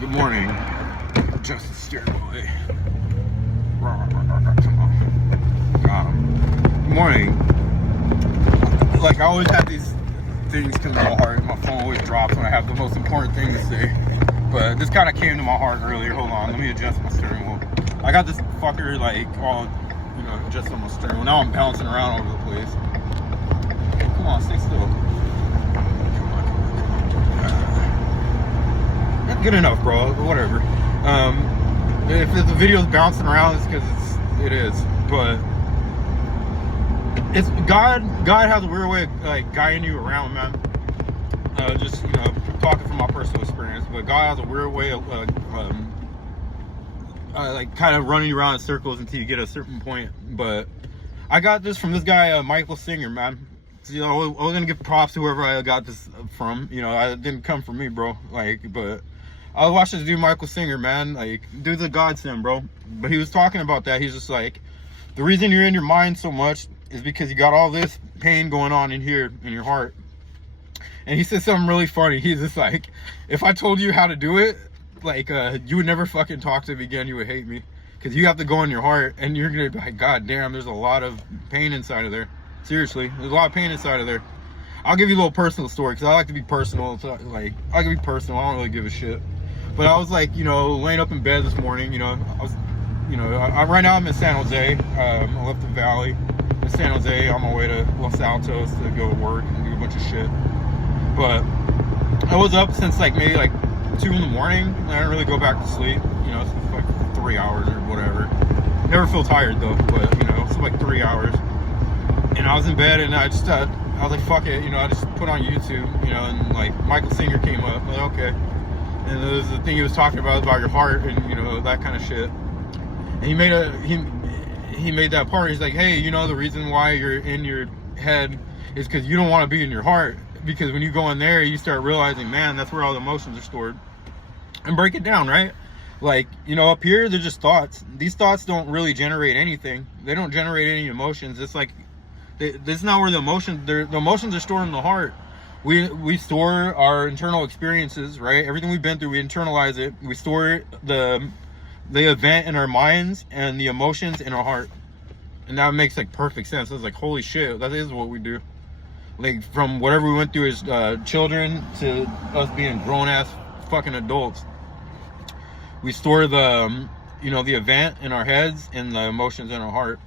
Good morning, Justice steering away. Come on. Good morning. Like, I always have these things come to my heart. My phone always drops when I have the most important thing to say. But this kind of came to my heart earlier. Hold on, let me adjust my steering wheel. I got this fucker, like, all, adjust on my steering wheel. Now I'm bouncing around over the place. Come on, stay still. Good enough, bro. Whatever. If the video's bouncing around, it's because it is. But it's God has a weird way of like guiding you around, man. Just talking from my personal experience, but God has a weird way of like kind of running you around in circles until you get a certain point. But I got this from this guy, Michael Singer, man. So, I was gonna give props to whoever I got this from. It didn't come from me, bro. But I was watching this dude, Michael Singer, man. Like, dude's a godsend, bro. But he was talking about that. He's just like, the reason you're in your mind so much is because you got all this pain going on in here in your heart. And he said something really funny. He's just like, if I told you how to do it, like, you would never fucking talk to me again. You would hate me. Because you have to go in your heart, and you're going to be like, God damn, there's a lot of pain inside of there. Seriously, there's a lot of pain inside of there. I'll give you a little personal story, because I like to be personal. So, like, I can be personal. I don't really give a shit. But I was like, laying up in bed this morning, I was, right now I'm in San Jose. I left the valley in San Jose on my way to Los Altos to go to work and do a bunch of shit. But I was up since like maybe like 2 in the morning. I didn't really go back to sleep, it's like 3 hours or whatever. Never feel tired though, but it's like 3 hours. And I was in bed and I just, I was like, fuck it, I just put on YouTube, and like Michael Singer came up, like, okay. And it was the thing he was talking about your heart and that kind of shit. And he made that part. He's like, hey, the reason why you're in your head is because you don't want to be in your heart. Because when you go in there, you start realizing, man, that's where all the emotions are stored. And break it down, right? Like, up here, they're just thoughts. These thoughts don't really generate anything. They don't generate any emotions. It's like, this is not where the emotions are stored in the heart. We store our internal experiences, right? Everything we've been through, we internalize it. We store the event in our minds and the emotions in our heart. And that makes like perfect sense. It's like, holy shit, that is what we do. Like, from whatever we went through as children to us being grown-ass fucking adults. We store the event in our heads and the emotions in our heart.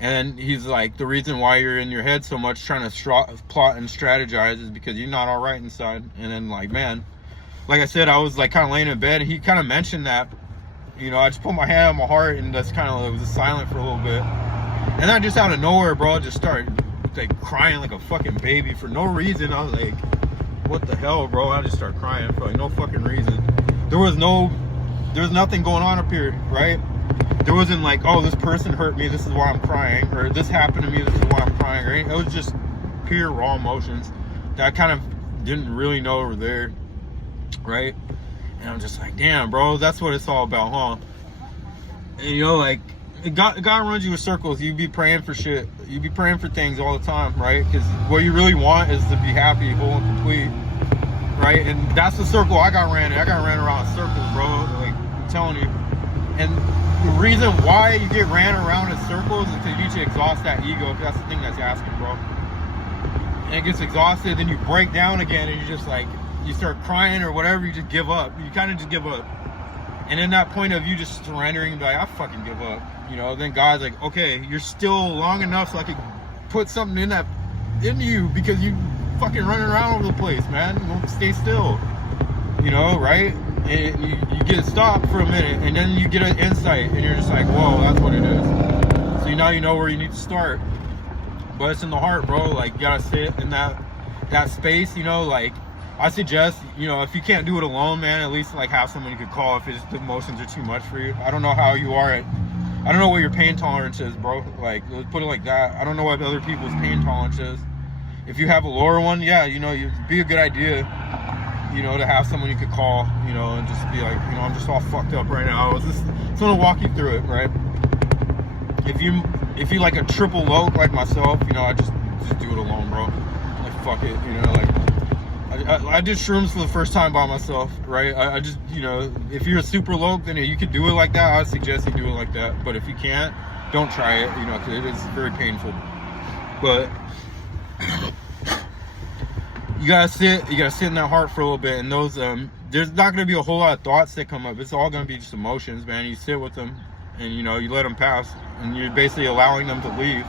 And he's like, the reason why you're in your head so much trying to plot and strategize is because you're not all right inside. And then, like, man, like I said, I was like kind of laying in bed and he kind of mentioned that, I just put my hand on my heart and that's kind of, it was silent for a little bit. And then just out of nowhere, bro, I just started like crying like a fucking baby for no reason. I was like, what the hell, bro? I just started crying for like no fucking reason. There was nothing going on up here, right? There wasn't like, oh, this person hurt me, this is why I'm crying, or this happened to me, this is why I'm crying, right? It was just pure raw emotions that I kind of didn't really know were there, right? And I'm just like, damn, bro, that's what it's all about, huh? And like, God runs you in circles. You be praying for shit. You be praying for things all the time, right? Because what you really want is to be happy, whole and complete, right? And that's the circle I got ran in. I got ran around in circles, bro. Like, I'm telling you. And the reason why you get ran around in circles is because you need to exhaust that ego. That's the thing that's asking, bro. And it gets exhausted, then you break down again, and you just like, you start crying or whatever. You just give up. You kind of just give up. And in that point of you just surrendering, be like, I fucking give up. Then God's like, okay, you're still long enough so I could put something in you because you fucking running around over the place, man. Don't stay still. Right? And you get stopped for a minute, and then you get an insight, and you're just like, whoa, that's what it is. So now you know where you need to start. But it's in the heart, bro. Like, you gotta sit in that space, like, I suggest, if you can't do it alone, man, at least like have someone you could call if the emotions are too much for you. I don't know how you are I don't know what your pain tolerance is, bro. Like, let's put it like that. I don't know what other people's pain tolerance is. If you have a lower one, yeah, it'd be a good idea, to have someone you could call, and just be like, I'm just all fucked up right now. I just want to walk you through it, right? If you like a triple load like myself, I just do it alone, bro. Like, fuck it, like. I did shrooms for the first time by myself, right? I just, you know, if you're a super low, then you could do it like that. I suggest you do it like that. But if you can't, don't try it, you know, because it is very painful. But you gotta sit in that heart for a little bit, and those there's not gonna be a whole lot of thoughts that come up. It's all gonna be just emotions, man. You sit with them, and you know, you let them pass, and you're basically allowing them to leave.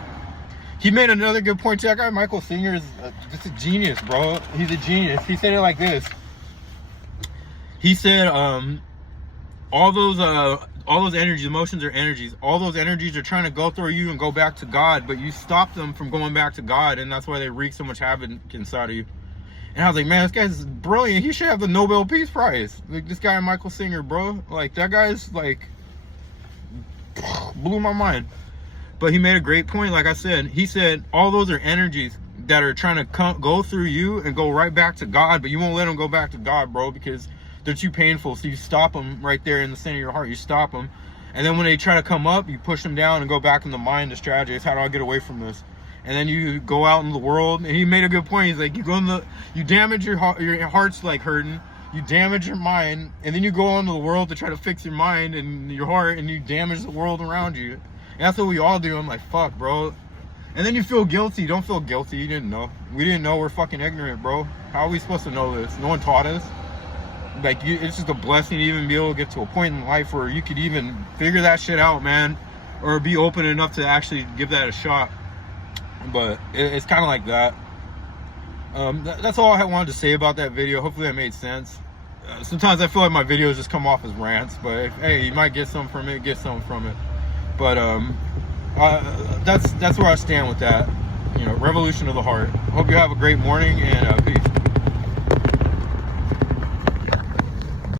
He made another good point too. That guy Michael Singer is just a genius, bro. He's a genius. He said it like this. He said, all those energies, emotions are energies. All those energies are trying to go through you and go back to God, but you stop them from going back to God, and that's why they wreak so much havoc inside of you. And I was like, man, this guy's brilliant. He should have the Nobel Peace Prize. Like, this guy Michael Singer, bro. Like, that guy's like blew my mind. But he made a great point. Like I said, he said all those are energies that are trying to go through you and go right back to God, but you won't let them go back to God, bro, because they're too painful. So you stop them right there in the center of your heart. You stop them, and then when they try to come up, you push them down and go back in the mind. The strategy is, how do I get away from this? And then you go out in the world. And he made a good point. He's like, you damage your heart's like hurting. You damage your mind, and then you go into the world to try to fix your mind and your heart, and you damage the world around you. And that's what we all do. I'm like, fuck, bro. And then you feel guilty. Don't feel guilty. You didn't know. We didn't know. We're fucking ignorant, bro. How are we supposed to know this? No one taught us. Like, it's just a blessing to even be able to get to a point in life where you could even figure that shit out, man, or be open enough to actually give that a shot. But it's kind of like that. That's all I wanted to say about that video. Hopefully that made sense. Sometimes I feel like my videos just come off as rants, but hey, you might get something from it, get something from it. But that's where I stand with that. You know, revolution of the heart. Hope you have a great morning, and peace.